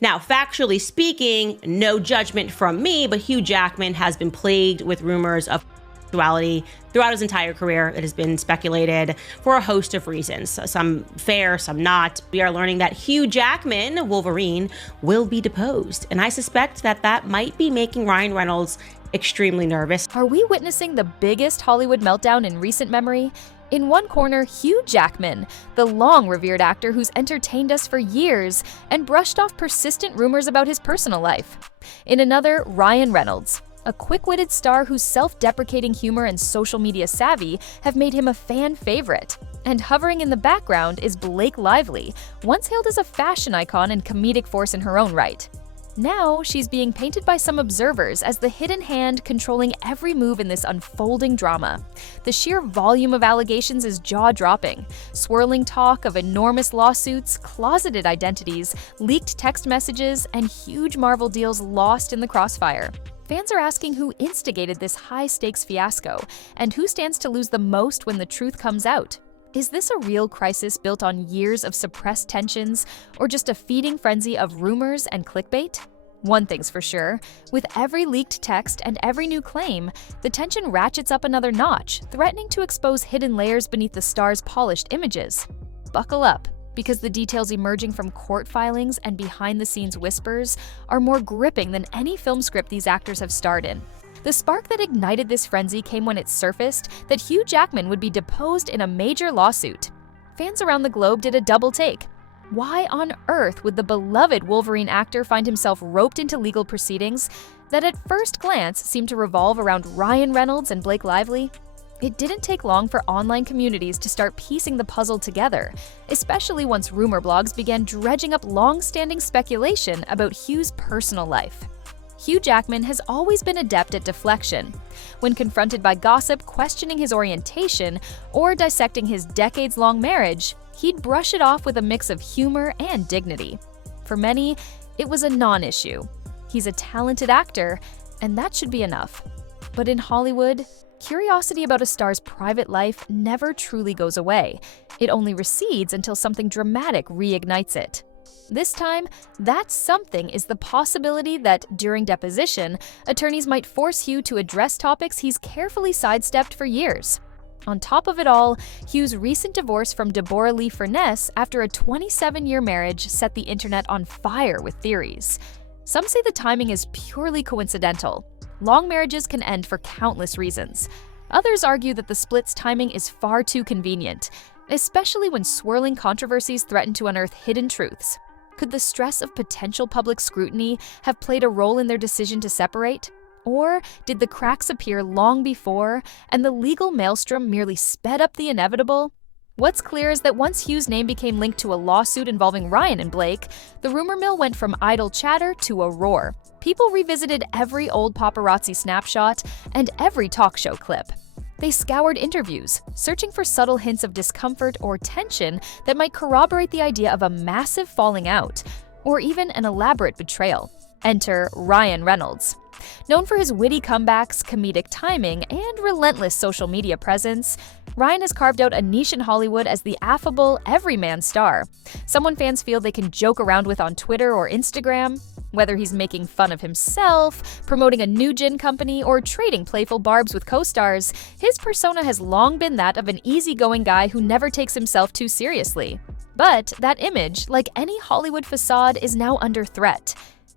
Now, factually speaking, no judgment from me, but Hugh Jackman has been plagued with rumors of sexuality throughout his entire career. It has been speculated for a host of reasons, some fair, some not. We are learning that Hugh Jackman, Wolverine, will be deposed, and I suspect that that might be making Ryan Reynolds extremely nervous. Are we witnessing the biggest Hollywood meltdown in recent memory? In one corner, Hugh Jackman, the long-revered actor who's entertained us for years and brushed off persistent rumors about his personal life. In another, Ryan Reynolds, a quick-witted star whose self-deprecating humor and social media savvy have made him a fan favorite. And hovering in the background is Blake Lively, once hailed as a fashion icon and comedic force in her own right. Now, she's being painted by some observers as the hidden hand controlling every move in this unfolding drama. The sheer volume of allegations is jaw-dropping. Swirling talk of enormous lawsuits, closeted identities, leaked text messages, and huge Marvel deals lost in the crossfire. Fans are asking who instigated this high-stakes fiasco, and who stands to lose the most when the truth comes out. Is this a real crisis built on years of suppressed tensions, or just a feeding frenzy of rumors and clickbait? One thing's for sure, with every leaked text and every new claim, the tension ratchets up another notch, threatening to expose hidden layers beneath the star's polished images. Buckle up, because the details emerging from court filings and behind-the-scenes whispers are more gripping than any film script these actors have starred in. The spark that ignited this frenzy came when it surfaced that Hugh Jackman would be deposed in a major lawsuit. Fans around the globe did a double take. Why on earth would the beloved Wolverine actor find himself roped into legal proceedings that at first glance seemed to revolve around Ryan Reynolds and Blake Lively? It didn't take long for online communities to start piecing the puzzle together, especially once rumor blogs began dredging up long-standing speculation about Hugh's personal life. Hugh Jackman has always been adept at deflection. When confronted by gossip questioning his orientation or dissecting his decades-long marriage, he'd brush it off with a mix of humor and dignity. For many, it was a non-issue. He's a talented actor, and that should be enough. But in Hollywood, curiosity about a star's private life never truly goes away. It only recedes until something dramatic reignites it. This time, that something is the possibility that, during deposition, attorneys might force Hugh to address topics he's carefully sidestepped for years. On top of it all, Hugh's recent divorce from Deborah Lee Furness after a 27-year marriage set the internet on fire with theories. Some say the timing is purely coincidental. Long marriages can end for countless reasons. Others argue that the split's timing is far too convenient, especially when swirling controversies threaten to unearth hidden truths. Could the stress of potential public scrutiny have played a role in their decision to separate? Or did the cracks appear long before, and the legal maelstrom merely sped up the inevitable? What's clear is that once Hugh's name became linked to a lawsuit involving Ryan and Blake, the rumor mill went from idle chatter to a roar. People revisited every old paparazzi snapshot and every talk show clip. They scoured interviews, searching for subtle hints of discomfort or tension that might corroborate the idea of a massive falling out, or even an elaborate betrayal. Enter Ryan Reynolds. Known for his witty comebacks, comedic timing, and relentless social media presence, Ryan has carved out a niche in Hollywood as the affable, everyman star, someone fans feel they can joke around with on Twitter or Instagram. Whether he's making fun of himself, promoting a new gin company, or trading playful barbs with co-stars, his persona has long been that of an easygoing guy who never takes himself too seriously. But that image, like any Hollywood facade, is now under threat.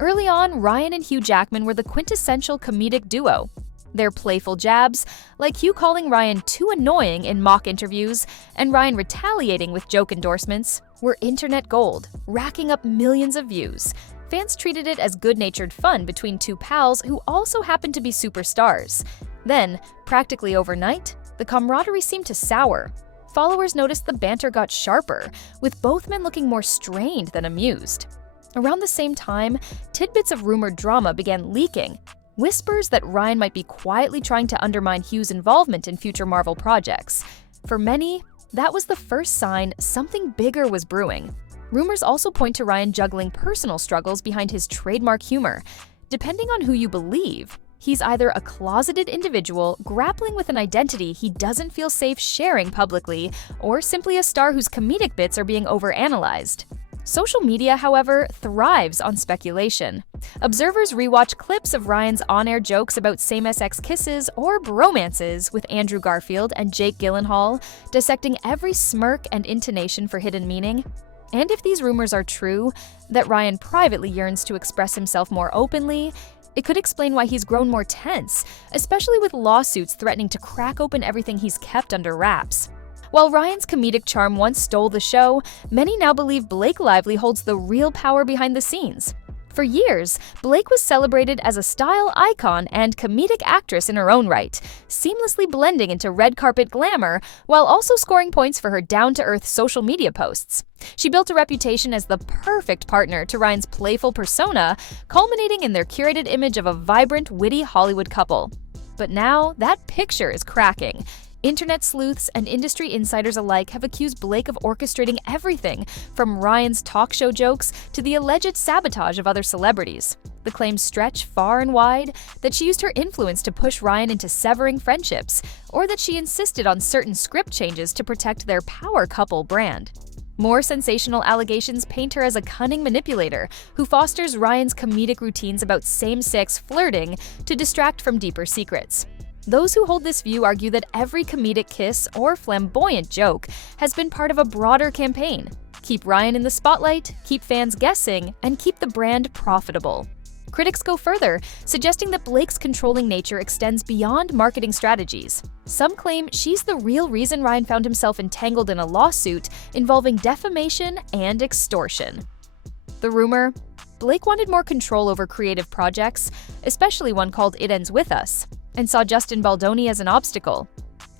Early on, Ryan and Hugh Jackman were the quintessential comedic duo. Their playful jabs, like Hugh calling Ryan too annoying in mock interviews, and Ryan retaliating with joke endorsements, were internet gold, racking up millions of views. Fans treated it as good-natured fun between two pals who also happened to be superstars. Then, practically overnight, the camaraderie seemed to sour. Followers noticed the banter got sharper, with both men looking more strained than amused. Around the same time, tidbits of rumored drama began leaking. Whispers that Ryan might be quietly trying to undermine Hugh's involvement in future Marvel projects. For many, that was the first sign something bigger was brewing. Rumors also point to Ryan juggling personal struggles behind his trademark humor. Depending on who you believe, he's either a closeted individual grappling with an identity he doesn't feel safe sharing publicly, or simply a star whose comedic bits are being overanalyzed. Social media, however, thrives on speculation. Observers rewatch clips of Ryan's on-air jokes about same-sex kisses or bromances with Andrew Garfield and Jake Gyllenhaal, dissecting every smirk and intonation for hidden meaning. And if these rumors are true, that Ryan privately yearns to express himself more openly, it could explain why he's grown more tense, especially with lawsuits threatening to crack open everything he's kept under wraps. While Ryan's comedic charm once stole the show, many now believe Blake Lively holds the real power behind the scenes. For years, Blake was celebrated as a style icon and comedic actress in her own right, seamlessly blending into red carpet glamour while also scoring points for her down-to-earth social media posts. She built a reputation as the perfect partner to Ryan's playful persona, culminating in their curated image of a vibrant, witty Hollywood couple. But now, that picture is cracking. Internet sleuths and industry insiders alike have accused Blake of orchestrating everything, from Ryan's talk show jokes to the alleged sabotage of other celebrities. The claims stretch far and wide that she used her influence to push Ryan into severing friendships, or that she insisted on certain script changes to protect their power couple brand. More sensational allegations paint her as a cunning manipulator who fosters Ryan's comedic routines about same-sex flirting to distract from deeper secrets. Those who hold this view argue that every comedic kiss or flamboyant joke has been part of a broader campaign. Keep Ryan in the spotlight, keep fans guessing, and keep the brand profitable. Critics go further, suggesting that Blake's controlling nature extends beyond marketing strategies. Some claim she's the real reason Ryan found himself entangled in a lawsuit involving defamation and extortion. The rumor? Blake wanted more control over creative projects, especially one called It Ends With Us, and saw Justin Baldoni as an obstacle.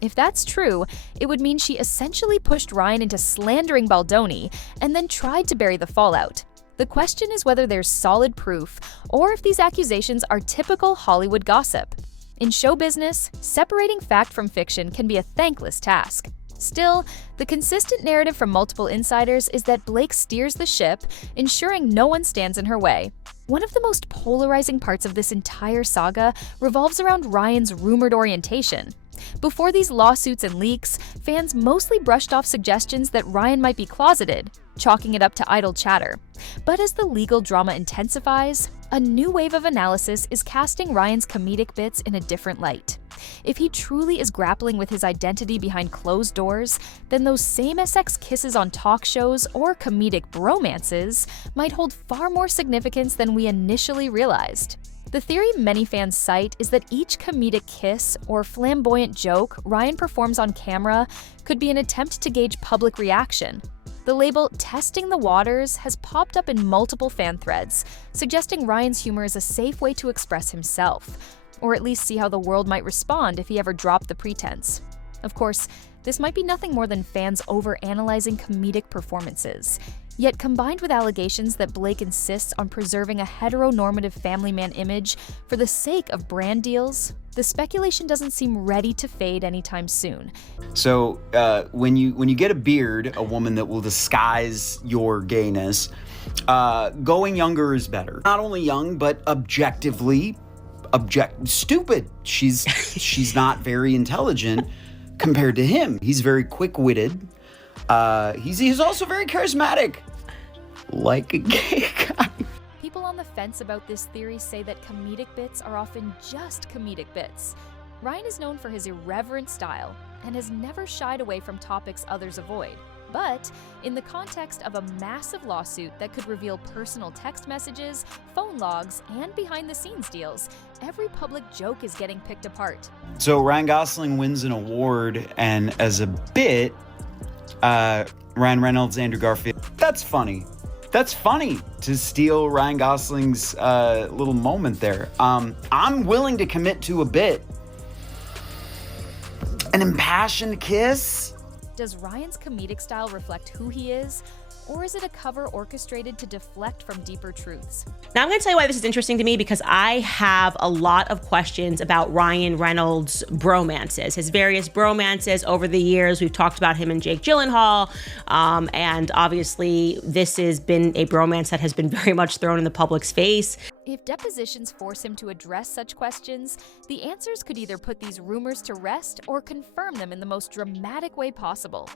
If that's true, it would mean she essentially pushed Ryan into slandering Baldoni and then tried to bury the fallout. The question is whether there's solid proof or if these accusations are typical Hollywood gossip. In show business, separating fact from fiction can be a thankless task. Still, the consistent narrative from multiple insiders is that Blake steers the ship, ensuring no one stands in her way. One of the most polarizing parts of this entire saga revolves around Ryan's rumored orientation. Before these lawsuits and leaks, fans mostly brushed off suggestions that Ryan might be closeted, chalking it up to idle chatter. But as the legal drama intensifies, a new wave of analysis is casting Ryan's comedic bits in a different light. If he truly is grappling with his identity behind closed doors, then those same-sex kisses on talk shows or comedic bromances might hold far more significance than we initially realized. The theory many fans cite is that each comedic kiss or flamboyant joke Ryan performs on camera could be an attempt to gauge public reaction. The label "testing the waters" has popped up in multiple fan threads, suggesting Ryan's humor is a safe way to express himself, or at least see how the world might respond if he ever dropped the pretense. Of course, this might be nothing more than fans overanalyzing comedic performances. Yet combined with allegations that Blake insists on preserving a heteronormative family man image for the sake of brand deals, the speculation doesn't seem ready to fade anytime soon. So when you get a beard, a woman that will disguise your gayness, going younger is better. Not only young, but objectively stupid. She's not very intelligent compared to him. He's very quick-witted. He's also very charismatic, like a gay guy. People on the fence about this theory say that comedic bits are often just comedic bits. Ryan is known for his irreverent style and has never shied away from topics others avoid. But in the context of a massive lawsuit that could reveal personal text messages, phone logs, and behind-the-scenes deals, every public joke is getting picked apart. So Ryan Gosling wins an award, and as a bit, Ryan Reynolds, Andrew Garfield. That's funny. That's funny to steal Ryan Gosling's little moment there. I'm willing to commit to a bit. An impassioned kiss? Does Ryan's comedic style reflect who he is? Or is it a cover orchestrated to deflect from deeper truths? Now I'm going to tell you why this is interesting to me, because I have a lot of questions about Ryan Reynolds' bromances, his various bromances over the years. We've talked about him and Jake Gyllenhaal, and obviously this has been a bromance that has been very much thrown in the public's face. If depositions force him to address such questions, the answers could either put these rumors to rest or confirm them in the most dramatic way possible.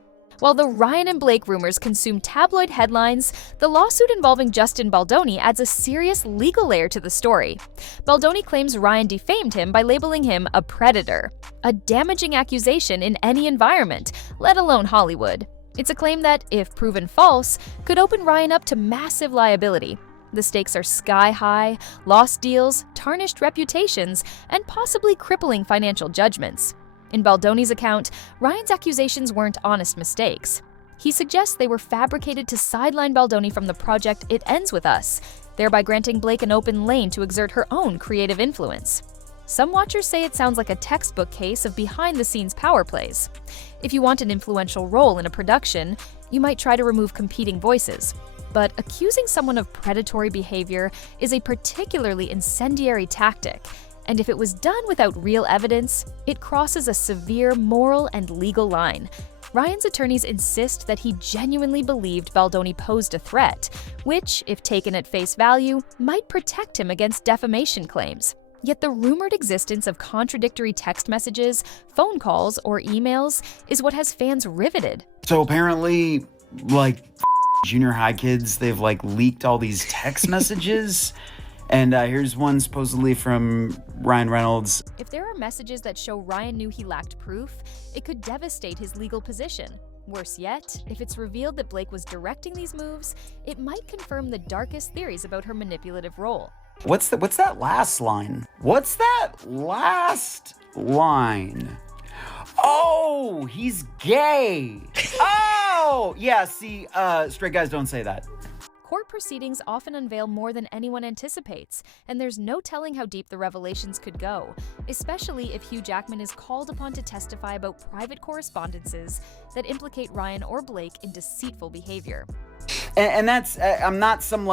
While the Ryan and Blake rumors consume tabloid headlines, the lawsuit involving Justin Baldoni adds a serious legal layer to the story. Baldoni claims Ryan defamed him by labeling him a predator, a damaging accusation in any environment, let alone Hollywood. It's a claim that, if proven false, could open Ryan up to massive liability. The stakes are sky high: lost deals, tarnished reputations, and possibly crippling financial judgments. In Baldoni's account, Ryan's accusations weren't honest mistakes. He suggests they were fabricated to sideline Baldoni from the project It Ends With Us, thereby granting Blake an open lane to exert her own creative influence. Some watchers say it sounds like a textbook case of behind-the-scenes power plays. If you want an influential role in a production, you might try to remove competing voices. But accusing someone of predatory behavior is a particularly incendiary tactic, and if it was done without real evidence, it crosses a severe moral and legal line. Ryan's attorneys insist that he genuinely believed Baldoni posed a threat, which, if taken at face value, might protect him against defamation claims. Yet the rumored existence of contradictory text messages, phone calls, or emails is what has fans riveted. So apparently, junior high kids, they've leaked all these text messages. And here's one supposedly from Ryan Reynolds. If there are messages that show Ryan knew he lacked proof, it could devastate his legal position. Worse yet, if it's revealed that Blake was directing these moves, it might confirm the darkest theories about her manipulative role. What's that last line? What's that last line? Oh, he's gay. Oh, yeah, see, straight guys don't say that. Court proceedings often unveil more than anyone anticipates, and there's no telling how deep the revelations could go, especially if Hugh Jackman is called upon to testify about private correspondences that implicate Ryan or Blake in deceitful behavior. And that's, I'm not some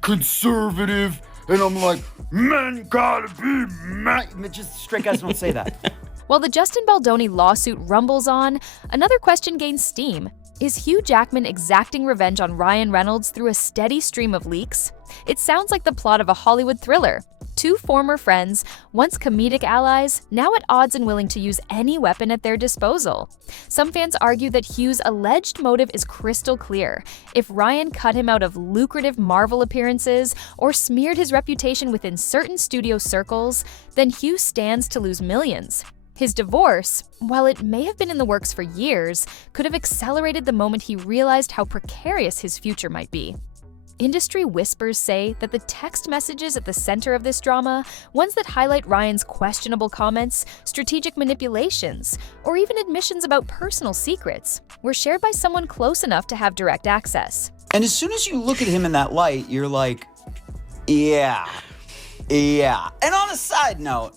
conservative, and I'm men gotta be men. Just straight guys don't say that. While the Justin Baldoni lawsuit rumbles on, another question gains steam. Is Hugh Jackman exacting revenge on Ryan Reynolds through a steady stream of leaks? It sounds like the plot of a Hollywood thriller. Two former friends, once comedic allies, now at odds and willing to use any weapon at their disposal. Some fans argue that Hugh's alleged motive is crystal clear. If Ryan cut him out of lucrative Marvel appearances or smeared his reputation within certain studio circles, then Hugh stands to lose millions. His divorce, while it may have been in the works for years, could have accelerated the moment he realized how precarious his future might be. Industry whispers say that the text messages at the center of this drama, ones that highlight Ryan's questionable comments, strategic manipulations, or even admissions about personal secrets, were shared by someone close enough to have direct access. And as soon as you look at him in that light, you're like, yeah. And on a side note,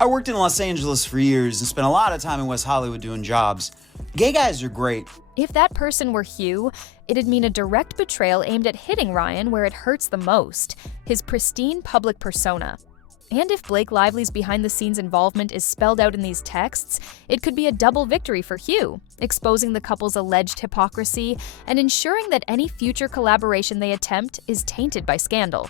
I worked in Los Angeles for years and spent a lot of time in West Hollywood doing jobs. Gay guys are great. If that person were Hugh, it'd mean a direct betrayal aimed at hitting Ryan where it hurts the most, his pristine public persona. And if Blake Lively's behind-the-scenes involvement is spelled out in these texts, it could be a double victory for Hugh, exposing the couple's alleged hypocrisy and ensuring that any future collaboration they attempt is tainted by scandal.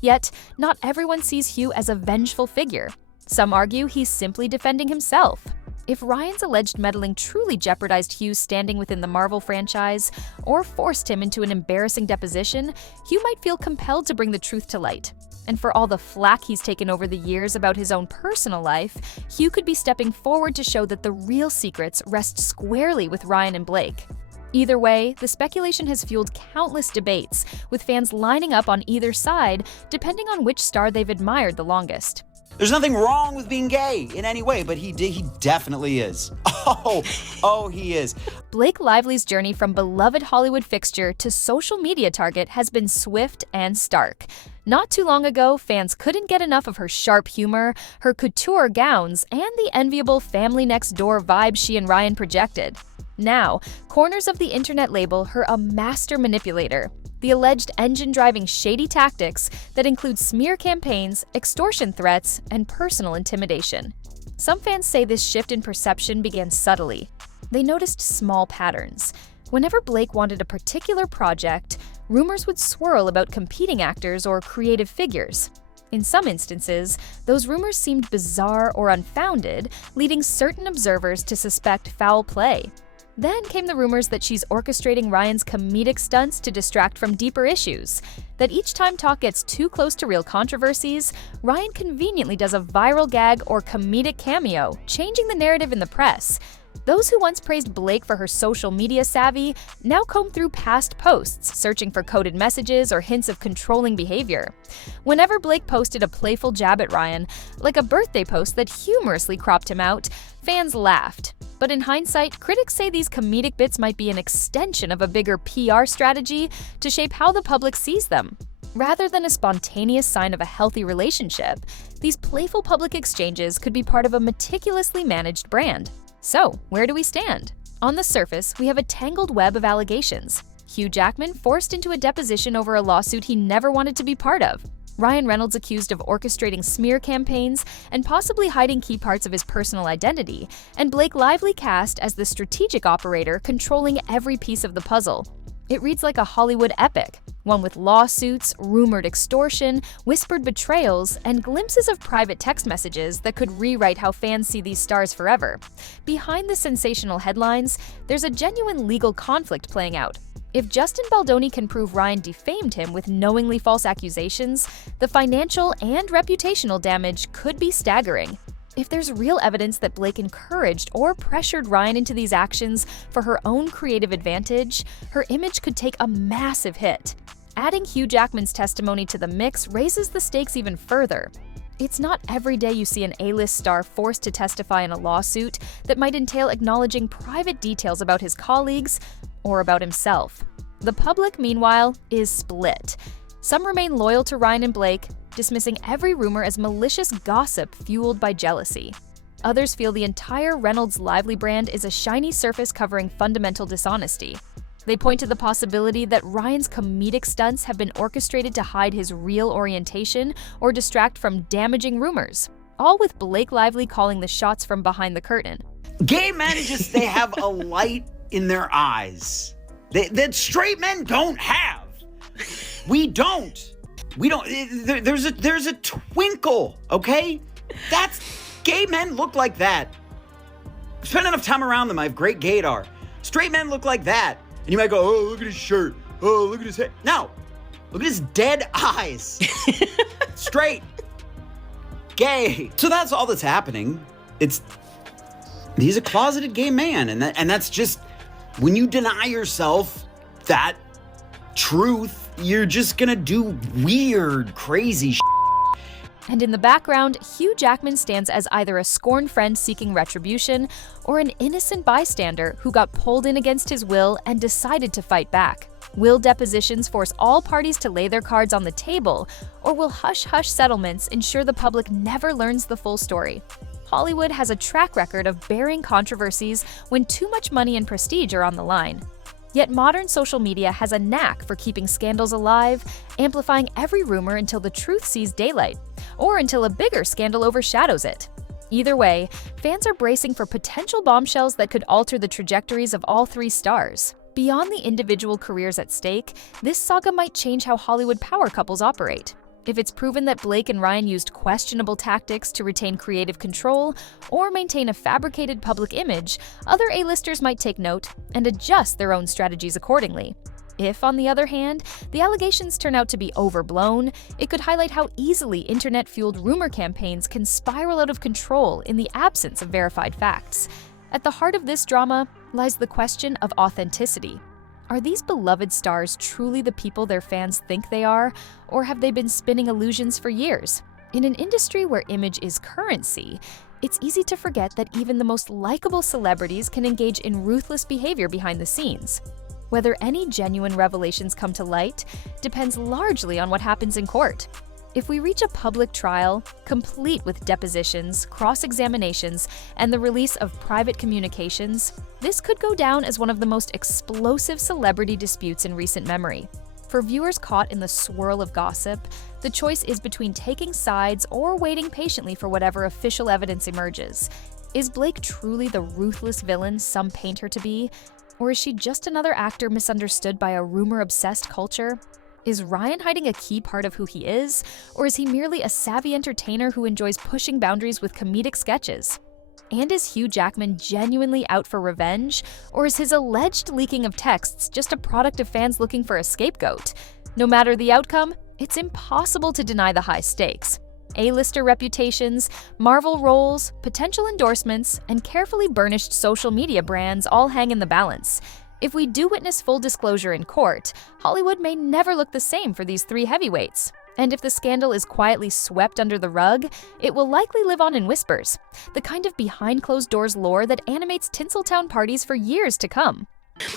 Yet, not everyone sees Hugh as a vengeful figure. Some argue he's simply defending himself. If Ryan's alleged meddling truly jeopardized Hugh's standing within the Marvel franchise or forced him into an embarrassing deposition, Hugh might feel compelled to bring the truth to light. And for all the flack he's taken over the years about his own personal life, Hugh could be stepping forward to show that the real secrets rest squarely with Ryan and Blake. Either way, the speculation has fueled countless debates, with fans lining up on either side depending on which star they've admired the longest. There's nothing wrong with being gay in any way, but he definitely is. Oh, he is. Blake Lively's journey from beloved Hollywood fixture to social media target has been swift and stark. Not too long ago, fans couldn't get enough of her sharp humor, her couture gowns, and the enviable family next door vibe she and Ryan projected. Now, corners of the internet label her a master manipulator. The alleged engine-driving shady tactics that include smear campaigns, extortion threats, and personal intimidation. Some fans say this shift in perception began subtly. They noticed small patterns. Whenever Blake wanted a particular project, rumors would swirl about competing actors or creative figures. In some instances, those rumors seemed bizarre or unfounded, leading certain observers to suspect foul play. Then came the rumors that she's orchestrating Ryan's comedic stunts to distract from deeper issues. That each time talk gets too close to real controversies, Ryan conveniently does a viral gag or comedic cameo, changing the narrative in the press. Those who once praised Blake for her social media savvy now comb through past posts, searching for coded messages or hints of controlling behavior. Whenever Blake posted a playful jab at Ryan, like a birthday post that humorously cropped him out, fans laughed. But in hindsight, critics say these comedic bits might be an extension of a bigger PR strategy to shape how the public sees them. Rather than a spontaneous sign of a healthy relationship, these playful public exchanges could be part of a meticulously managed brand. So, where do we stand? On the surface, we have a tangled web of allegations. Hugh Jackman forced into a deposition over a lawsuit he never wanted to be part of. Ryan Reynolds accused of orchestrating smear campaigns and possibly hiding key parts of his personal identity, and Blake Lively cast as the strategic operator controlling every piece of the puzzle. It reads like a Hollywood epic, one with lawsuits, rumored extortion, whispered betrayals, and glimpses of private text messages that could rewrite how fans see these stars forever. Behind the sensational headlines, there's a genuine legal conflict playing out. If Justin Baldoni can prove Ryan defamed him with knowingly false accusations, the financial and reputational damage could be staggering. If there's real evidence that Blake encouraged or pressured Ryan into these actions for her own creative advantage, her image could take a massive hit. Adding Hugh Jackman's testimony to the mix raises the stakes even further. It's not every day you see an A-list star forced to testify in a lawsuit that might entail acknowledging private details about his colleagues or about himself. The public, meanwhile, is split. Some remain loyal to Ryan and Blake, dismissing every rumor as malicious gossip fueled by jealousy. Others feel the entire Reynolds Lively brand is a shiny surface covering fundamental dishonesty. They point to the possibility that Ryan's comedic stunts have been orchestrated to hide his real orientation or distract from damaging rumors, all with Blake Lively calling the shots from behind the curtain. Gay men they have a light in their eyes that straight men don't have. We don't. There's a twinkle, okay? Gay men look like that. Spend enough time around them, I have great gaydar. Straight men look like that. And you might go, oh, look at his shirt. Oh, look at his head. No, look at his dead eyes. Straight. Gay. So that's all that's happening. He's a closeted gay man. And that's just, when you deny yourself that truth, you're just gonna do weird, crazy shit. And in the background, Hugh Jackman stands as either a scorned friend seeking retribution or an innocent bystander who got pulled in against his will and decided to fight back. Will depositions force all parties to lay their cards on the table, or will hush-hush settlements ensure the public never learns the full story? Hollywood has a track record of bearing controversies when too much money and prestige are on the line. Yet modern social media has a knack for keeping scandals alive, amplifying every rumor until the truth sees daylight, or until a bigger scandal overshadows it. Either way, fans are bracing for potential bombshells that could alter the trajectories of all three stars. Beyond the individual careers at stake, this saga might change how Hollywood power couples operate. If it's proven that Blake and Ryan used questionable tactics to retain creative control or maintain a fabricated public image, other A-listers might take note and adjust their own strategies accordingly. If, on the other hand, the allegations turn out to be overblown, it could highlight how easily internet-fueled rumor campaigns can spiral out of control in the absence of verified facts. At the heart of this drama lies the question of authenticity. Are these beloved stars truly the people their fans think they are, or have they been spinning illusions for years? In an industry where image is currency, it's easy to forget that even the most likable celebrities can engage in ruthless behavior behind the scenes. Whether any genuine revelations come to light depends largely on what happens in court. If we reach a public trial, complete with depositions, cross-examinations, and the release of private communications, this could go down as one of the most explosive celebrity disputes in recent memory. For viewers caught in the swirl of gossip, the choice is between taking sides or waiting patiently for whatever official evidence emerges. Is Blake truly the ruthless villain some paint her to be? Or is she just another actor misunderstood by a rumor-obsessed culture? Is Ryan hiding a key part of who he is, or is he merely a savvy entertainer who enjoys pushing boundaries with comedic sketches? And is Hugh Jackman genuinely out for revenge? Or is his alleged leaking of texts just a product of fans looking for a scapegoat? No matter the outcome, it's impossible to deny the high stakes. A-lister reputations, Marvel roles, potential endorsements, and carefully burnished social media brands all hang in the balance. If we do witness full disclosure in court, Hollywood may never look the same for these three heavyweights. And if the scandal is quietly swept under the rug, it will likely live on in whispers, the kind of behind-closed-doors lore that animates Tinseltown parties for years to come.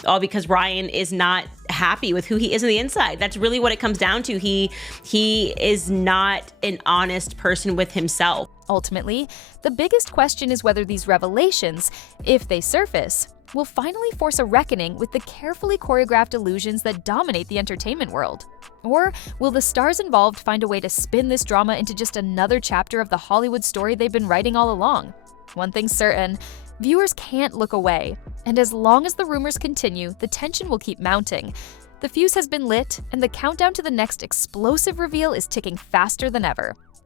All because Ryan is not happy with who he is on the inside. That's really what it comes down to. He is not an honest person with himself. Ultimately, the biggest question is whether these revelations, if they surface, will finally force a reckoning with the carefully choreographed illusions that dominate the entertainment world. Or will the stars involved find a way to spin this drama into just another chapter of the Hollywood story they've been writing all along? One thing's certain, viewers can't look away. And as long as the rumors continue, the tension will keep mounting. The fuse has been lit, and the countdown to the next explosive reveal is ticking faster than ever.